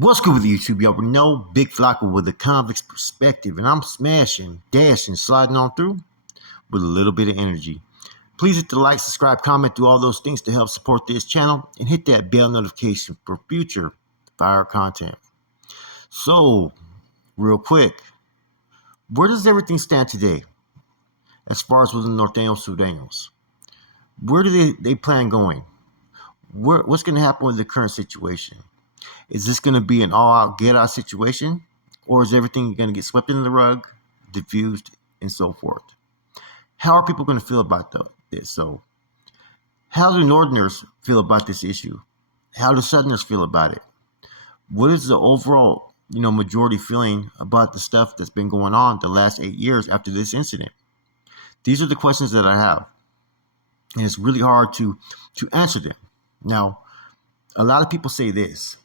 What's good with YouTube? Y'all know Big Flocka with a convict's perspective, and I'm smashing, dashing, sliding on through with a little bit of energy. Please hit the like, subscribe, comment, do all those things to help support this channel, and hit that bell notification for future fire content. So, real quick, where does everything stand today as far as with the Norteños Sureños? Where do they plan going? What's going to happen with the current situation? Is this going to be an all-out, get-out situation? Or is everything going to get swept under the rug, diffused, and so forth? How are people going to feel about this? So, how do Northerners feel about this issue? How do Southerners feel about it? What is the overall, majority feeling about the stuff that's been going on the last 8 years after this incident? These are the questions that I have. And it's really hard to answer them. Now, a lot of people say this.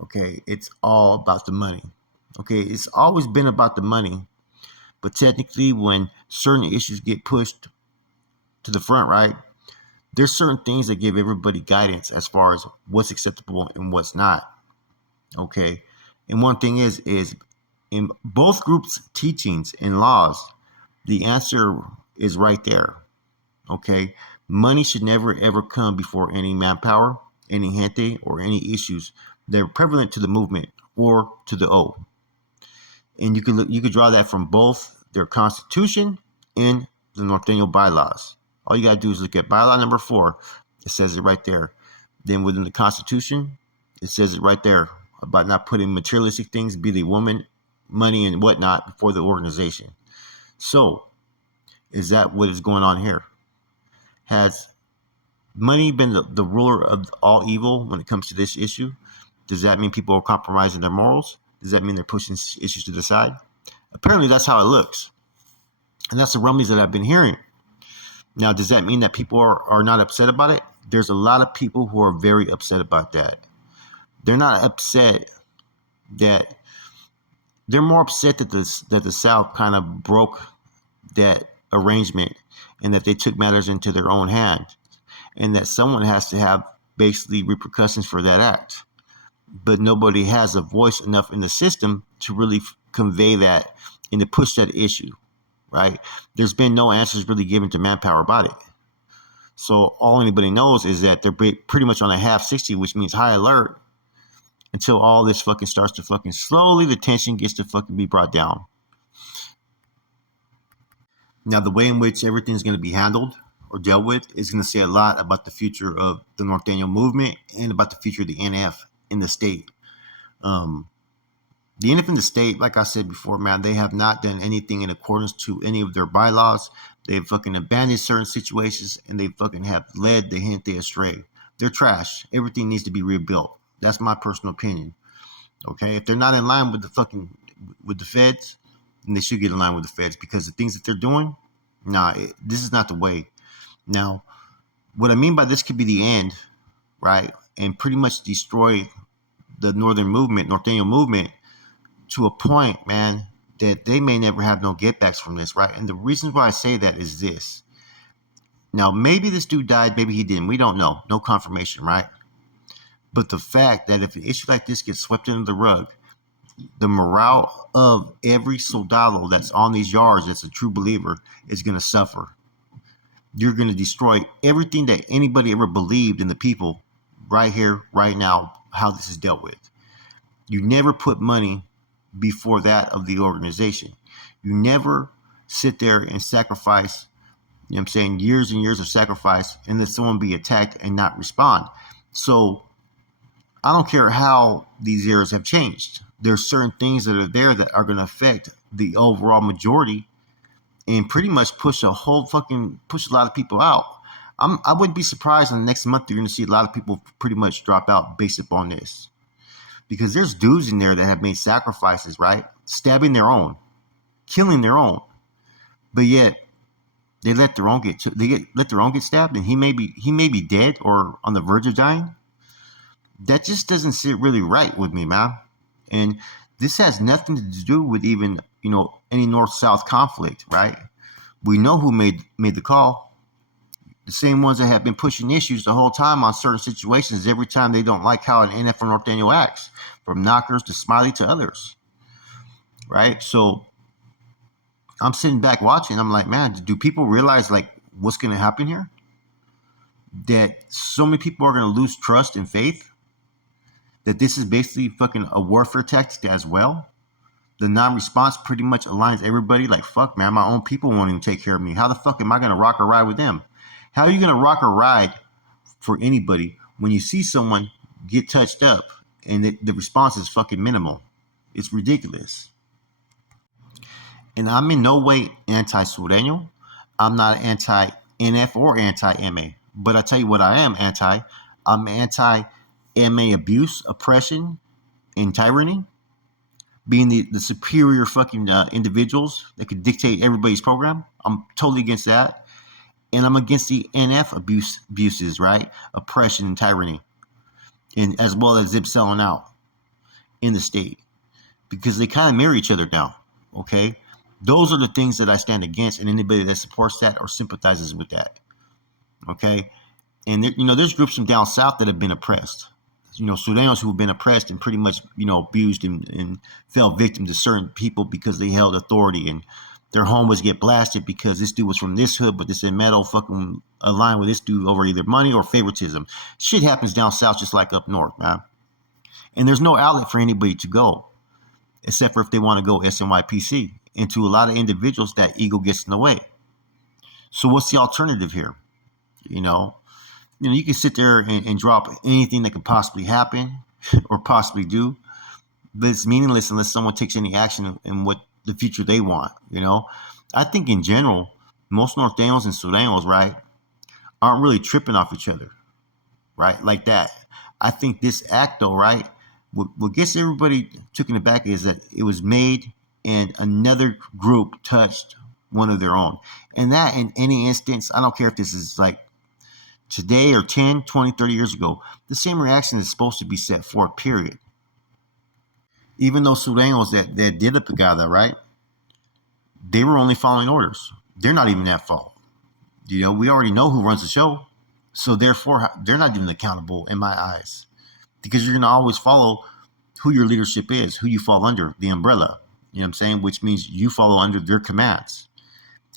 Okay, it's all about the money. Okay, it's always been about the money. But technically, when certain issues get pushed to the front, right, there's certain things that give everybody guidance as far as what's acceptable and what's not. Okay, and one thing is in both groups' teachings and laws, the answer is right there. Okay, money should never ever come before any manpower, any gente, or any issues that are prevalent to the movement or to the O. And you could draw that from both their constitution and the Norteño bylaws. All you gotta do is look at bylaw number 4. It says it right there. Then within the constitution, it says it right there about not putting materialistic things, be they woman, money, and whatnot, before the organization. So, is that what is going on here? Has money been the ruler of all evil when it comes to this issue? Does that mean people are compromising their morals? Does that mean they're pushing issues to the side? Apparently, that's how it looks. And that's the rumblings that I've been hearing. Now, does that mean that people are not upset about it? There's a lot of people who are very upset about that. They're not upset that they're more upset that the South kind of broke that arrangement and that they took matters into their own hands, and that someone has to have basically repercussions for that act. But nobody has a voice enough in the system to really convey that and to push that issue, right? There's been no answers really given to manpower about it. So all anybody knows is that they're pretty much on a half 60, which means high alert, until all this fucking starts to fucking slowly, the tension gets to fucking be brought down. Now, the way in which everything's going to be handled or dealt with is going to say a lot about the future of the Norteño movement and about the future of the NF in the state. The NF in the state, like I said before, man, they have not done anything in accordance to any of their bylaws. They've fucking abandoned certain situations, and they fucking have led the gente astray. They're trash. Everything needs to be rebuilt. That's my personal opinion. Okay, if they're not in line with the feds, then they should get in line with the feds, because the things that they're doing, this is not the way. Now, what I mean by this could be the end, right? And pretty much destroy the northern movement, Norteño movement, to a point, man, that they may never have no getbacks from this, right? And the reason why I say that is this. Now, maybe this dude died, maybe he didn't. We don't know. No confirmation, right? But the fact that if an issue like this gets swept under the rug, the morale of every soldado that's on these yards that's a true believer is going to suffer. You're going to destroy everything that anybody ever believed in the people right here, right now, how this is dealt with. You never put money before that of the organization. You never sit there and sacrifice, years and years of sacrifice, and let someone be attacked and not respond. So I don't care how these eras have changed. There's certain things that are there that are going to affect the overall majority and pretty much push a lot of people out. I wouldn't be surprised in the next month you're going to see a lot of people pretty much drop out based upon this. Because there's dudes in there that have made sacrifices, right? Stabbing their own, killing their own. But yet they let their own get stabbed, and he may be dead or on the verge of dying. That just doesn't sit really right with me, man. And this has nothing to do with even, any north-south conflict, right? We know who made the call. The same ones that have been pushing issues the whole time on certain situations every time they don't like how an NF or Norteño acts, from knockers to Smiley to others, right? So I'm sitting back watching. I'm like, man, do people realize like what's going to happen here? That so many people are going to lose trust and faith. That this is basically fucking a warfare tactic as well. The non-response pretty much aligns everybody. Like, fuck, man, my own people won't even take care of me. How the fuck am I going to rock or ride with them? How are you going to rock or ride for anybody when you see someone get touched up and the response is fucking minimal? It's ridiculous. And I'm in no way anti-Sureño. I'm not anti-NF or anti-MA. But I tell you what I am anti. I'm anti-MA abuse, oppression, and tyranny. Being the superior fucking individuals that could dictate everybody's program. I'm totally against that. And I'm against the NF abuses, right? Oppression and tyranny. And as well as them selling out in the state. Because they kind of mirror each other now, okay? Those are the things that I stand against, and anybody that supports that or sympathizes with that, okay? And there's groups from down south that have been oppressed. Sureños who have been oppressed and pretty much, abused and fell victim to certain people because they held authority, and their home was get blasted because this dude was from this hood, but this metal fucking aligned with this dude over either money or favoritism. Shit happens down south just like up north, man. And there's no outlet for anybody to go, except for if they want to go SNYPC. And to a lot of individuals, that ego gets in the way. So what's the alternative here? You can sit there and drop anything that could possibly happen or possibly do, but it's meaningless unless someone takes any action in what the future they want. I think in general, most Norteños and Sureños, right, aren't really tripping off each other, right, like that. I think this act, though, right, what gets everybody taken aback is that it was made and another group touched one of their own. And that in any instance, I don't care if this is like today or 10, 20, 30 years ago, the same reaction is supposed to be set forth, period. Even those Sureños that did the pagada, right, they were only following orders. They're not even at fault. We already know who runs the show. So therefore, they're not even accountable in my eyes. Because you're going to always follow who your leadership is, who you fall under, the umbrella. You know what I'm saying? Which means you follow under their commands.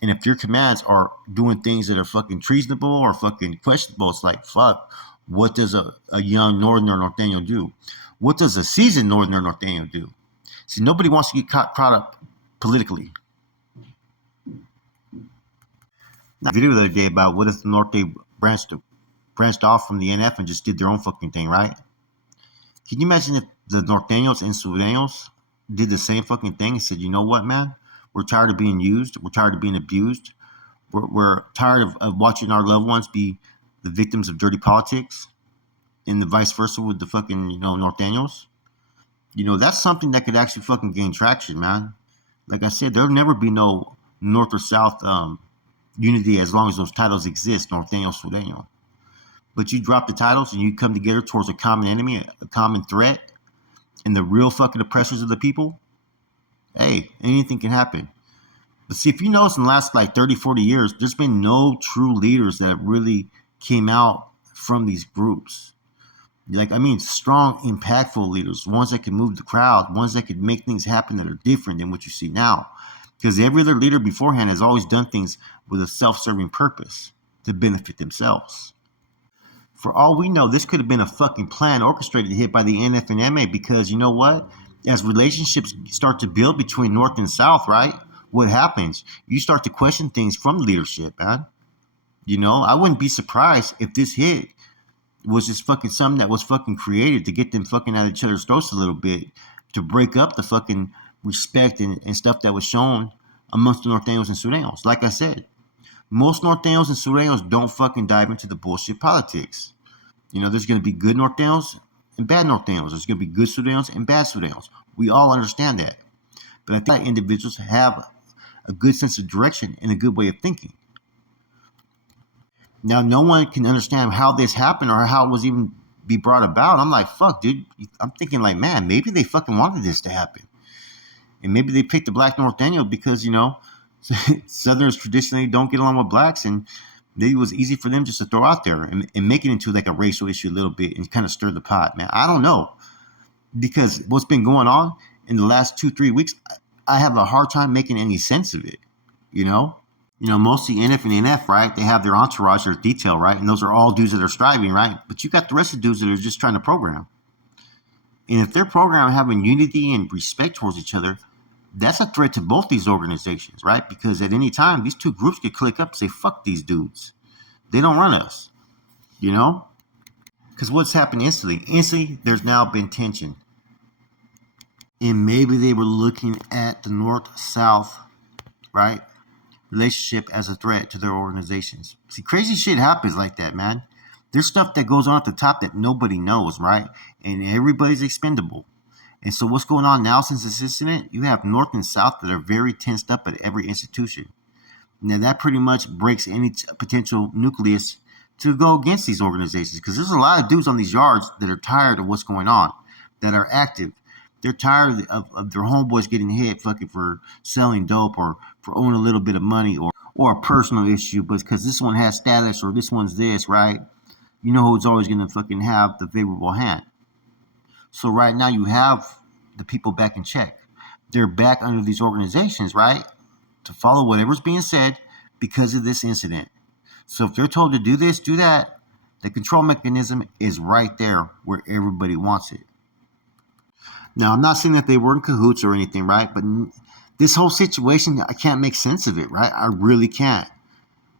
And if your commands are doing things that are fucking treasonable or fucking questionable, it's like, fuck, what does a young Northerner Norteño do? What does a seasoned Northerner Norteño do? See, nobody wants to get caught up politically. A video the other day about what if the Norte branched off from the NF and just did their own fucking thing, right? Can you imagine if the Norteños and Sureños did the same fucking thing and said, you know what, man? We're tired of being used. We're tired of being abused. We're tired of watching our loved ones be the victims of dirty politics, and the vice versa with the fucking, Norteños. That's something that could actually fucking gain traction, man. Like I said, there'll never be no North or South unity as long as those titles exist, Norteño, Sureño. But you drop the titles and you come together towards a common enemy, a common threat, and the real fucking oppressors of the people, hey, anything can happen. But see, if you notice in the last like 30, 40 years, there's been no true leaders that really came out from these groups. Strong, impactful leaders, ones that can move the crowd, ones that can make things happen that are different than what you see now. Because every other leader beforehand has always done things with a self-serving purpose to benefit themselves. For all we know, this could have been a fucking plan orchestrated hit by the NF and MA, because you know what? As relationships start to build between North and South, right? What happens? You start to question things from leadership, man. I wouldn't be surprised if this hit was just fucking something that was fucking created to get them fucking at each other's throats a little bit, to break up the fucking respect and stuff that was shown amongst the Norteños and Sureños. Like I said, most Norteños and Sureños don't fucking dive into the bullshit politics. There's going to be good Norteños and bad Norteños. There's going to be good Sureños and bad Sureños. We all understand that. But I think individuals have a good sense of direction and a good way of thinking. Now, no one can understand how this happened or how it was even be brought about. I'm like, fuck, dude. I'm thinking like, man, maybe they fucking wanted this to happen. And maybe they picked the black Norteño because, Southerners traditionally don't get along with blacks, and Maybe it was easy for them just to throw out there and make it into like a racial issue a little bit and kind of stir the pot, man. I don't know. Because what's been going on in the last 2-3 weeks, I have a hard time making any sense of it, you know? Mostly NF and NF, right? They have their entourage, their detail, right? And those are all dudes that are striving, right? But you got the rest of the dudes that are just trying to program. And if they're programming having unity and respect towards each other, that's a threat to both these organizations, right? Because at any time, these two groups could click up and say, fuck these dudes. They don't run us, you know? Because what's happened instantly? Instantly, there's now been tension. And maybe they were looking at the North-South, right, relationship as a threat to their organizations. See, crazy shit happens like that, man. There's stuff that goes on at the top that nobody knows, right? And everybody's expendable. And so what's going on now since this incident? You have North and South that are very tensed up at every institution. Now, that pretty much breaks any potential nucleus to go against these organizations, because there's a lot of dudes on these yards that are tired of what's going on, that are active. They're tired of their homeboys getting hit fucking for selling dope or for owning a little bit of money or a personal issue, but because this one has status or this one's this, right? You know who's always going to fucking have the favorable hand. So right now you have the people back in check. They're back under these organizations, right, to follow whatever's being said because of this incident. So if they're told to do this, do that, the control mechanism is right there where everybody wants it. Now, I'm not saying that they were in cahoots or anything, right? But this whole situation, I can't make sense of it, right? I really can't.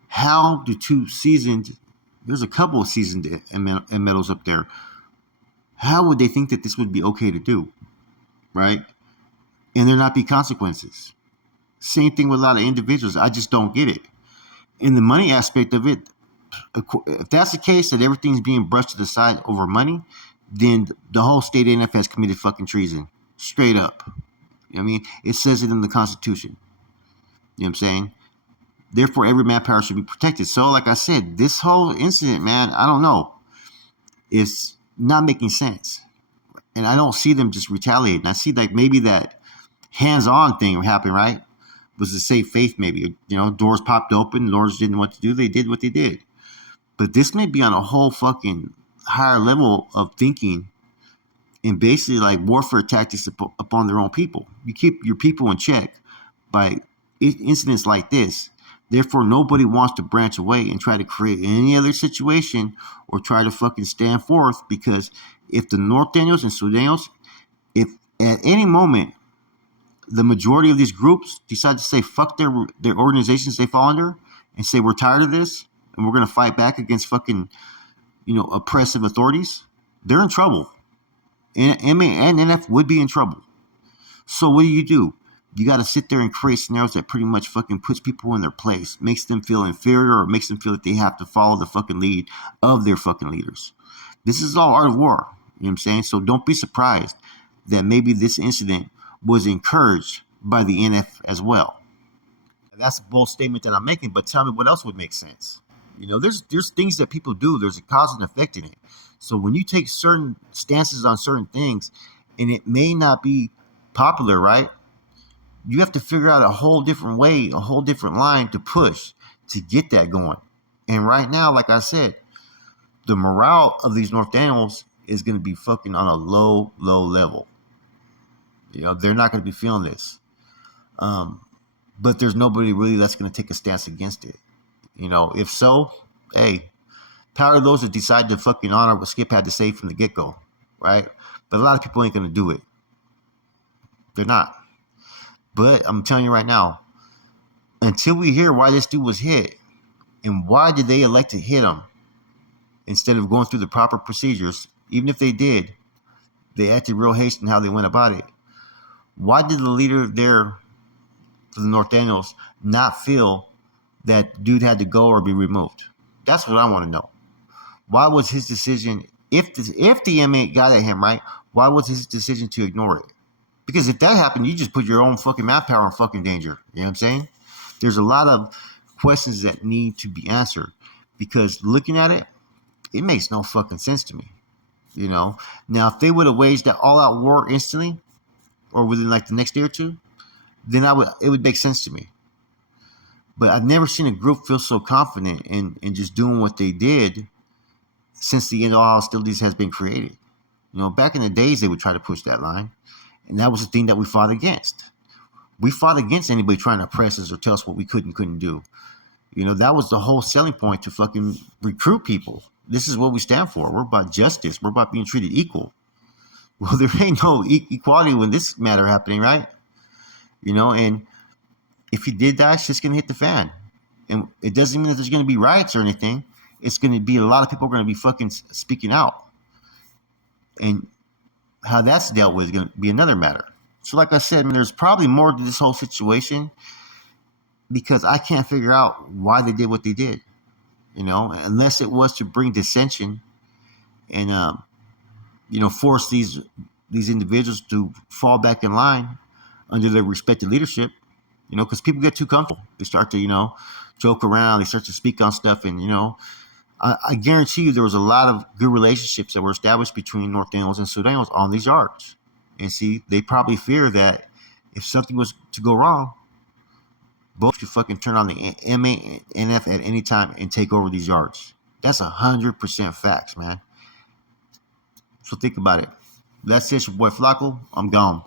How do two seasoned, there's a couple of seasoned medals up there, how would they think that this would be okay to do, right? And there not be consequences? Same thing with a lot of individuals. I just don't get it. In the money aspect of it, if that's the case, that everything's being brushed to the side over money, then the whole state of NF has committed fucking treason. Straight up. You know what I mean? It says it in the Constitution. You know what I'm saying? Therefore, every manpower should be protected. So, like I said, this whole incident, man, I don't know. It's not making sense. And I don't see them just retaliating. I see like maybe that hands-on thing happen, right? Was to save faith, maybe. You know, doors popped open. Lords didn't know what to do. They did what they did. But this may be on a whole fucking higher level of thinking and basically like warfare tactics upon their own people. You keep your people in check by incidents like this. Therefore, nobody wants to branch away and try to create any other situation or try to fucking stand forth, because if the North Daniels and Sudanos, if at any moment the majority of these groups decide to say fuck their organizations they fall under and say we're tired of this and we're going to fight back against fucking, oppressive authorities, they're in trouble. And MA and NF would be in trouble. So what do? You got to sit there and create scenarios that pretty much fucking puts people in their place, makes them feel inferior, or makes them feel that they have to follow the fucking lead of their fucking leaders. This is all art of war. You know what I'm saying? So don't be surprised that maybe this incident was encouraged by the NF as well. That's a bold statement that I'm making, but tell me what else would make sense. There's things that people do. There's a cause and effect in it. So when you take certain stances on certain things, and it may not be popular, right? You have to figure out a whole different way, a whole different line to push to get that going. And right now, like I said, the morale of these North Daniels is going to be fucking on a low, low level. They're not going to be feeling this. But there's nobody really that's going to take a stance against it. If so, hey, power to those that decide to fucking honor what Skip had to say from the get-go, right? But a lot of people ain't going to do it. They're not. But I'm telling you right now, until we hear why this dude was hit and why did they elect to hit him instead of going through the proper procedures, even if they did, they acted real hasty in how they went about it. Why did the leader there for the North Daniels not feel that dude had to go or be removed? That's what I want to know. Why was his decision, if the inmate got at him, right, why was his decision to ignore it? Because if that happened, you just put your own fucking manpower in fucking danger. You know what I'm saying? There's a lot of questions that need to be answered, because looking at it, it makes no fucking sense to me. Now, if they would have waged that all-out war instantly or within like the next day or two, then it would make sense to me. But I've never seen a group feel so confident in just doing what they did since the end of all hostilities has been created. Back in the days, they would try to push that line. And that was the thing that we fought against. We fought against anybody trying to oppress us or tell us what we could and couldn't do. That was the whole selling point to fucking recruit people. This is what we stand for. We're about justice. We're about being treated equal. Well, there ain't no equality when this matter happening, right? And if you did that, shit's going to hit the fan. And it doesn't mean that there's going to be riots or anything. It's going to be a lot of people are going to be fucking speaking out. And how that's dealt with is going to be another matter. So like I said, there's probably more to this whole situation because I can't figure out why they did what they did, unless it was to bring dissension and, force these individuals to fall back in line under their respected leadership, because people get too comfortable. They start to, joke around. They start to speak on stuff. And, I guarantee you there was a lot of good relationships that were established between Norteños and Sureños on these yards. And see, they probably fear that if something was to go wrong, both could fucking turn on the MANF at any time and take over these yards. That's 100% facts, man. So think about it. That's it, your boy Flacco. I'm gone.